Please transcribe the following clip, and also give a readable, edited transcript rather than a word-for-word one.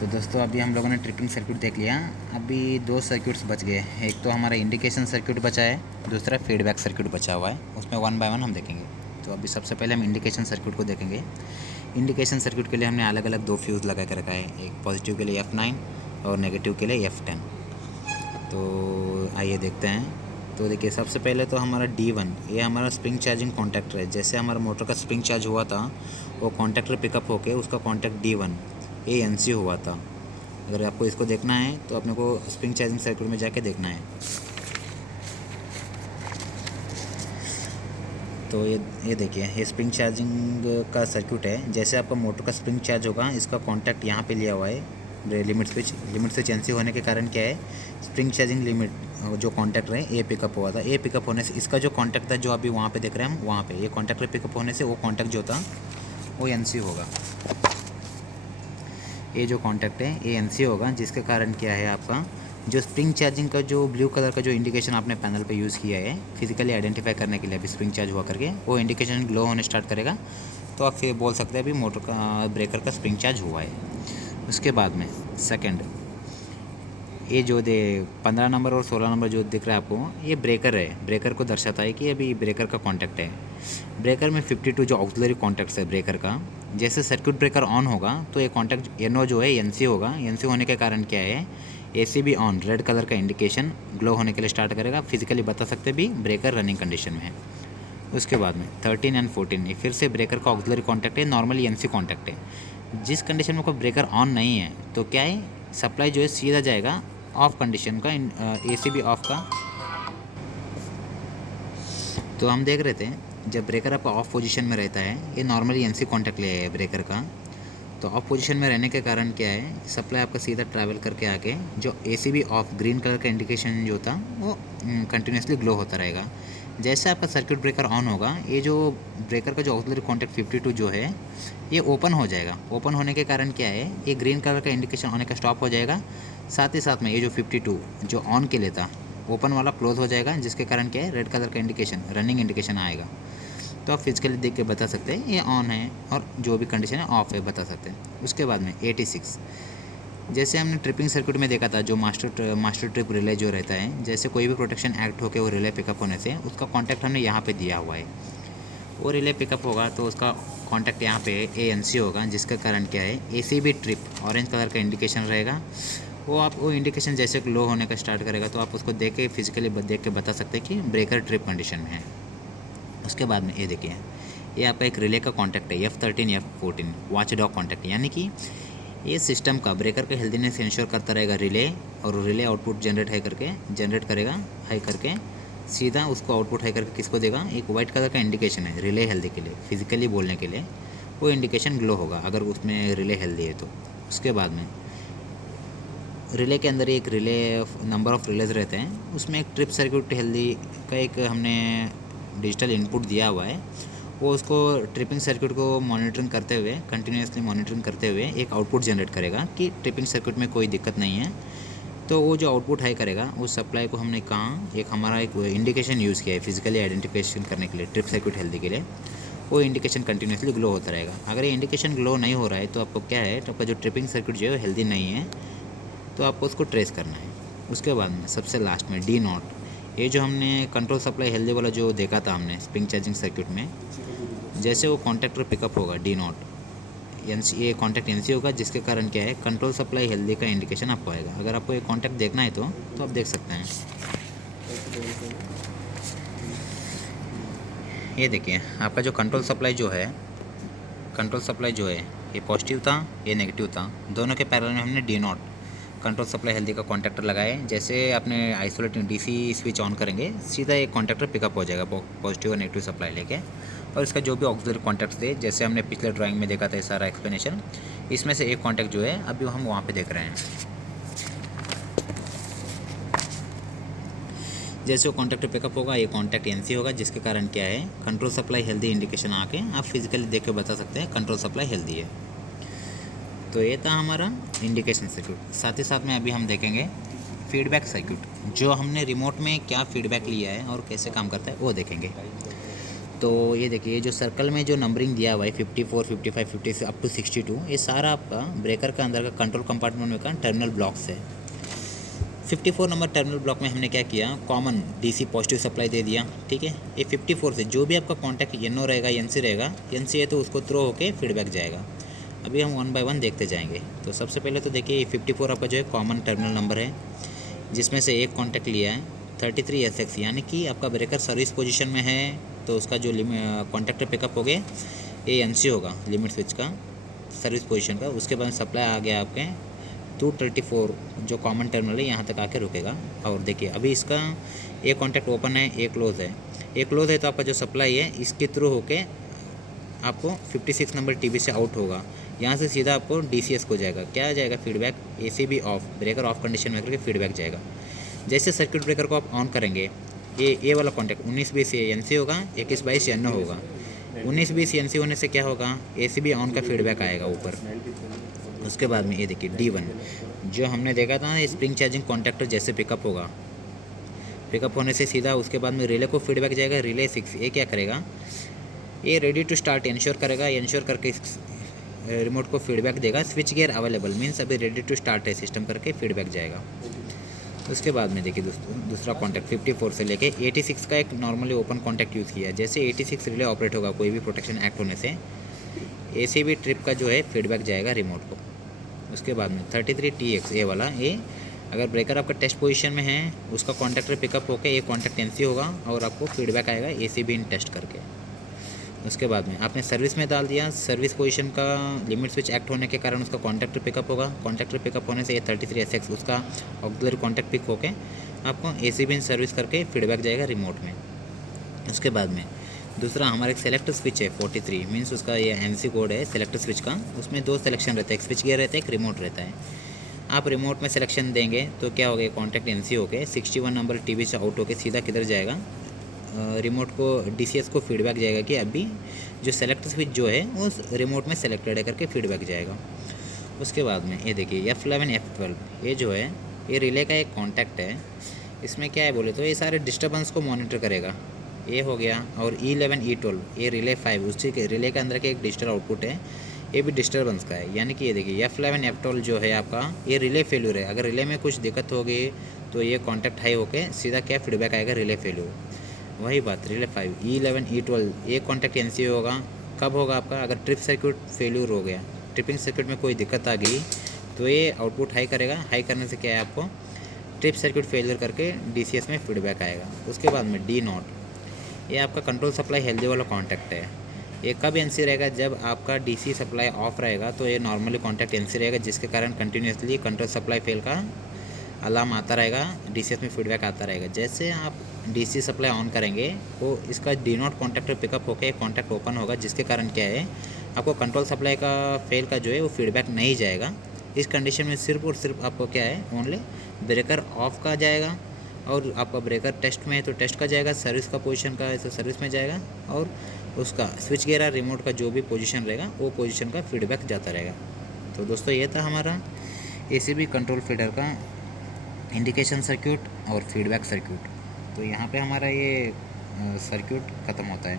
तो दोस्तों अभी हम लोगों ने ट्रिपिंग सर्किट देख लिया। अभी दो सर्किट्स बच गए। एक तो हमारा इंडिकेशन सर्किट बचा है, दूसरा फीडबैक सर्किट बचा हुआ है। उसमें वन बाय वन हम देखेंगे। तो अभी सबसे पहले हम इंडिकेशन सर्किट को देखेंगे। इंडिकेशन सर्किट के लिए हमने अलग अलग दो फ्यूज़ लगा के रखा है, एक पॉजिटिव के लिए F9 और नेगेटिव के लिए F10। तो आइए देखते हैं। तो देखिए सबसे पहले तो हमारा D1 ये हमारा स्प्रिंग चार्जिंग कॉन्टैक्टर है। जैसे हमारा मोटर का स्प्रिंग चार्ज हुआ था, वो कॉन्टैक्टर पिकअप होके उसका कॉन्टैक्ट D1 ये NC हुआ था। अगर आपको इसको देखना है तो अपने को स्प्रिंग चार्जिंग सर्किट में जाके देखना है। तो ये देखिए, ये स्प्रिंग चार्जिंग का सर्किट है। जैसे आपका मोटर का स्प्रिंग चार्ज होगा, इसका कॉन्टैक्ट यहाँ पे लिया हुआ है लिमिट स्विच NC होने के कारण क्या है, स्प्रिंग चार्जिंग लिमिट जो कॉन्टैक्टर है ये पिकअप हुआ था। ये पिकअप होने से इसका जो कॉन्टैक्ट था, जो अभी वहाँ पे देख रहे हैं हम, वहाँ पे ये कॉन्टैक्टर पिकअप होने से वो कॉन्टैक्ट जो था वो NC होगा। ये जो कॉन्टैक्ट है ये NC होगा, जिसके कारण क्या है, आपका जो स्प्रिंग चार्जिंग का जो ब्लू कलर का जो इंडिकेशन आपने पैनल पे यूज़ किया है फिजिकली आइडेंटिफाई करने के लिए, अभी स्प्रिंग चार्ज हुआ करके वो इंडिकेशन ग्लो होने स्टार्ट करेगा। तो आप फिर बोल सकते हैं अभी मोटर का ब्रेकर का स्प्रिंग चार्ज हुआ है। उसके बाद में सेकंड, ये जो 15 नंबर और 16 नंबर जो दिख रहा है आपको, ये ब्रेकर है। ब्रेकर को दर्शाता है कि अभी ब्रेकर का कॉन्टैक्ट है। ब्रेकर में 52 जो ऑक्सिलरी कॉन्टैक्ट्स है ब्रेकर का, जैसे सर्किट ब्रेकर ऑन होगा तो ये कॉन्टैक्ट NO जो है NC होगा। NC होने के कारण क्या है, ACB ऑन रेड कलर का इंडिकेशन ग्लो होने के लिए स्टार्ट करेगा। फिजिकली बता सकते भी ब्रेकर रनिंग कंडीशन में है। उसके बाद में 13 एंड 14 ये फिर से ब्रेकर का ऑक्सिलरी कॉन्टैक्ट है, नॉर्मली NC कॉन्टैक्ट है। जिस कंडीशन में कोई ब्रेकर ऑन नहीं है तो क्या है, सप्लाई जो है सीधा जाएगा ऑफ कंडीशन का, ACB ऑफ का। तो हम देख रहे थे जब ब्रेकर आपका ऑफ पोजीशन में रहता है, ये नॉर्मली NC कॉन्टैक्ट ले है ब्रेकर का। तो ऑफ पोजीशन में रहने के कारण क्या है, सप्लाई आपका सीधा ट्रैवल करके आके जो ACB ऑफ ग्रीन कलर का इंडिकेशन जो था वो कंटिन्यूसली ग्लो होता रहेगा। जैसे आपका सर्किट ब्रेकर ऑन होगा, ये जो ब्रेकर का जो ऑक्सिलरी कॉन्टैक्ट 52 जो है ये ओपन हो जाएगा। ओपन होने के कारण क्या है, ये ग्रीन कलर का इंडिकेशन होने का स्टॉप हो जाएगा। साथ ही साथ में ये जो 52 जो ऑन के लिए था, ओपन वाला क्लोज हो जाएगा, जिसके कारण क्या है, रेड कलर का इंडिकेशन रनिंग इंडिकेशन आएगा। तो आप फिजिकली देख के बता सकते हैं ये ऑन है, और जो भी कंडीशन है ऑफ है बता सकते हैं। उसके बाद में 86, जैसे हमने ट्रिपिंग सर्किट में देखा था, जो मास्टर ट्रिप रिले जो रहता है, जैसे कोई भी प्रोटेक्शन एक्ट होकर वो रिले पिकअप होने से उसका कॉन्टैक्ट हमने यहाँ पे दिया हुआ है। वो रिले पिकअप होगा तो उसका कॉन्टैक्ट यहाँ पे ANC होगा, जिसका कारण क्या है, ACB ट्रिप ऑरेंज कलर का इंडिकेशन रहेगा। वो इंडिकेशन जैसे लो होने का स्टार्ट करेगा तो आप उसको देख के फिजिकली देख के बता सकते हैं कि ब्रेकर ट्रिप कंडीशन में है। उसके बाद में ये देखिए, ये आपका एक रिले का कॉन्टैक्ट है F13 F14 watch dog contact, यानी कि ये सिस्टम का ब्रेकर का हेल्दीनेस इंश्योर करता रहेगा रिले, और रिले आउटपुट जनरेट करेगा हाई करके, सीधा उसको आउटपुट हाई करके किसको देगा, एक वाइट कलर का इंडिकेशन है रिले हेल्दी के लिए, फिजिकली बोलने के लिए वो इंडिकेशन ग्लो होगा अगर उसमें रिले हेल्दी है तो। उसके बाद में रिले के अंदर एक रिले नंबर ऑफ़ रिलेज रहते हैं, उसमें एक ट्रिप सर्किट हेल्दी का एक हमने डिजिटल इनपुट दिया हुआ है। वो उसको ट्रिपिंग सर्किट को मॉनिटरिंग करते हुए, कंटिन्यूसली मॉनिटरिंग करते हुए एक आउटपुट जनरेट करेगा कि ट्रिपिंग सर्किट में कोई दिक्कत नहीं है। तो वो जो आउटपुट हाई करेगा उस सप्लाई को हमने कहाँ एक हमारा एक इंडिकेशन यूज़ किया है फिजिकली आइडेंटिफिकेशन करने के लिए, ट्रिप सर्किट हेल्दी के लिए। वो इंडिकेशन कंटिन्यूसली ग्लो होता रहेगा। अगर ये इंडिकेशन ग्लो नहीं हो रहा है तो आपको क्या है, तो आपका जो ट्रिपिंग सर्किट जो है वो हेल्दी नहीं है, तो आपको उसको ट्रेस करना है। उसके बाद में सबसे लास्ट में D0, ये जो हमने कंट्रोल सप्लाई हेल्दी वाला जो देखा था हमने स्प्रिंग चार्जिंग सर्किट में, जैसे वो कॉन्टैक्टर पिकअप होगा D0 NC, ये कॉन्टैक्ट NC होगा, जिसके कारण क्या है, कंट्रोल सप्लाई हेल्दी का इंडिकेशन आपको आएगा। अगर आपको ये कॉन्टैक्ट देखना है तो आप देख सकते हैं। ये देखिए आपका जो कंट्रोल सप्लाई जो है ये पॉजिटिव था, ये नेगेटिव था, दोनों के पैरेलल में हमने D0 कंट्रोल सप्लाई हेल्दी का कॉन्टैक्टर लगाए। जैसे आपने आइसोलेट DC स्विच ऑन करेंगे, सीधा एक कॉन्टैक्टर पिकअप हो जाएगा पॉजिटिव और नेगेटिव सप्लाई लेके, और इसका जो भी ऑक्सिलरी कॉन्टैक्ट्स थे, जैसे हमने पिछले ड्राइंग में देखा था ये सारा एक्सप्लेनेशन, इसमें से एक कॉन्टैक्ट जो है अभी हम वहाँ पे देख रहे हैं। जैसे वो कॉन्टैक्ट पिकअप होगा, ये कॉन्टैक्ट NC होगा, जिसके कारण क्या है, कंट्रोल सप्लाई हेल्दी इंडिकेशन आके आप फिजिकली देख के बता सकते हैं कंट्रोल सप्लाई हेल्दी है। तो ये था हमारा इंडिकेशन सर्किट। साथ ही साथ में अभी हम देखेंगे फीडबैक सर्किट, जो हमने रिमोट में क्या फीडबैक लिया है और कैसे काम करता है वो देखेंगे। तो ये देखिए जो सर्कल में जो नंबरिंग दिया हुआ है 54, 55, 56 अप टू 62, ये सारा आपका ब्रेकर का अंदर का कंट्रोल कंपार्टमेंट में का टर्मिनल ब्लॉक्स है। 54 नंबर टर्मिनल ब्लॉक में हमने क्या किया, कॉमन डीसी पॉजिटिव सप्लाई दे दिया। ठीक है, ये 54 से जो भी आपका कॉन्टैक्ट एनओ रहेगा, एनसी रहेगा, एनसी है तो उसको थ्रो होके फीडबैक जाएगा। अभी हम 1 बाय 1 देखते जाएंगे। तो सबसे पहले तो देखिए 54 आपका जो है कॉमन टर्मिनल नंबर है, जिसमें से एक कॉन्टैक्ट लिया है 33SX, यानी कि आपका ब्रेकर सर्विस पोजीशन में है तो उसका जो कॉन्टैक्टर पिकअप हो गए ये एनसी होगा, लिमिट स्विच का सर्विस पोजीशन का। उसके बाद सप्लाई आ गया आपके 234 जो कॉमन टर्मिनल है यहाँ तक आके रुकेगा। और देखिए अभी इसका एक कॉन्टैक्ट ओपन है, एक क्लोज है। एक क्लोज है तो आपका जो सप्लाई है इसके थ्रू होके आपको 56 नंबर टीबी से आउट होगा। यहाँ से सीधा आपको डीसीएस को जाएगा, क्या आ जाएगा, feedback ACB of, breaker of condition में करके फीडबैक जाएगा। जैसे सर्किट ब्रेकर को आप ऑन करेंगे, ये वाला कॉन्टैक्ट 19-20 एनसी होगा, 21-22 एनओ होगा। 19-20 एनसी होने से क्या होगा, एसीबी ऑन का फीडबैक आएगा ऊपर। उसके बाद में ये देखिए D1 जो हमने देखा था स्प्रिंग चार्जिंग कॉन्टैक्टर जैसे पिकअप होगा, पिकअप होने से सीधा उसके बाद में रिले को फीडबैक जाएगा। रिले 6 ये क्या करेगा, ये रेडी टू स्टार्ट इंश्योर करेगा, इंश्योर करके रिमोट को फीडबैक देगा। स्विच गियर अवेलेबल मीन्स अभी रेडी टू स्टार्ट है सिस्टम करके फीडबैक जाएगा। उसके बाद में देखिए दूसरा कॉन्टैक्ट 54 से लेके 86 का एक नॉर्मली ओपन कॉन्टैक्ट यूज़ किया है। जैसे 86 रिले ऑपरेट होगा कोई भी प्रोटेक्शन एक्ट होने से, एसीबी ट्रिप का जो है फीडबैक जाएगा रिमोट को। उसके बाद में 33TX ये वाला, ये अगर ब्रेकर आपका टेस्ट पोजीशन में है उसका कॉन्टैक्टर पिकअप होकर ये कॉन्टैक्ट एनसी होगा और आपको फीडबैक आएगा एसीबी इन टेस्ट करके। उसके बाद में आपने सर्विस में डाल दिया, सर्विस पोजीशन का लिमिट स्विच एक्ट होने के कारण उसका कॉन्टैक्टर पिकअप होगा। कॉन्टैक्टर पिकअप होने से ये 33SX उसका ऑक्सिलरी कॉन्टैक्ट पिक होके आपको एसीबी इन सर्विस करके फीडबैक जाएगा रिमोट में। उसके बाद में दूसरा हमारा एक सेलेक्टर स्विच है 43 मीन्स उसका ये एनसी कोड है सेलेक्टर स्विच का। उसमें 2 सिलेक्शन रहता है, एक स्विच गियर रहता है, एक रिमोट रहता है। आप रिमोट में सिलेक्शन देंगे तो क्या होगा, कॉन्टैक्ट एनसी होके 61 नंबर टीबी से आउट होके सीधा किधर जाएगा, रिमोट को डीसीएस को फीडबैक जाएगा कि अभी जो सेलेक्ट स्विच जो है वो रिमोट में सेलेक्टेड है करके फीडबैक जाएगा। उसके बाद में ये देखिए F11 F12 ये जो है ये रिले का एक कॉन्टैक्ट है। इसमें क्या है बोले तो ये सारे डिस्टर्बेंस को मॉनिटर करेगा, ये हो गया। और E11 E12 ये रिले 5 उसी के रिले के अंदर के एक डिजिटल आउटपुट है, ये भी डिस्टर्बेंस का है। यानी कि ये देखिए F11 F12 जो है आपका ये रिले फेल्यूर है। अगर रिले में कुछ दिक्कत हो गई तो ये कॉन्टैक्ट हाई होके सीधा क्या फीडबैक आएगा, रिले फेल्यूर। वही बात रिले 5 E11 E12 ये कॉन्टैक्ट एनसी होगा। कब होगा आपका, अगर ट्रिप सर्किट फेल्यूर हो गया, ट्रिपिंग सर्किट में कोई दिक्कत आ गई तो ये आउटपुट हाई करेगा। हाई करने से क्या है आपको ट्रिप सर्किट फेलियर करके डीसीएस में फीडबैक आएगा। उसके बाद में D0 ये आपका कंट्रोल सप्लाई हेल्दी वाला कॉन्टैक्ट है। ये कब एनसी रहेगा, जब आपका डीसी सप्लाई ऑफ रहेगा तो ये नॉर्मली कॉन्टैक्ट एनसी रहेगा, जिसके कारण कंटिन्यूसली कंट्रोल सप्लाई फेल का अलार्म आता रहेगा, डीसीएस में फीडबैक आता रहेगा। जैसे आप डीसी सप्लाई ऑन करेंगे तो इसका D0 कॉन्टैक्टर पिकअप होकर कॉन्टैक्ट ओपन होगा, जिसके कारण क्या है आपको कंट्रोल सप्लाई का फेल का जो है वो फीडबैक नहीं जाएगा। इस कंडीशन में सिर्फ और सिर्फ आपको क्या है ओनली ब्रेकर ऑफ का जाएगा, और आपका ब्रेकर टेस्ट में है तो टेस्ट का जाएगा, सर्विस का पोजीशन का है तो सर्विस में जाएगा, और उसका स्विच गियर रिमोट का जो भी पोजीशन रहेगा वो पोजीशन का फीडबैक जाता रहेगा। तो दोस्तों ये था हमारा एसीबी कंट्रोल फीडर का इंडिकेशन सर्किट और फीडबैक सर्किट। तो यहाँ पे हमारा ये सर्किट ख़त्म होता है।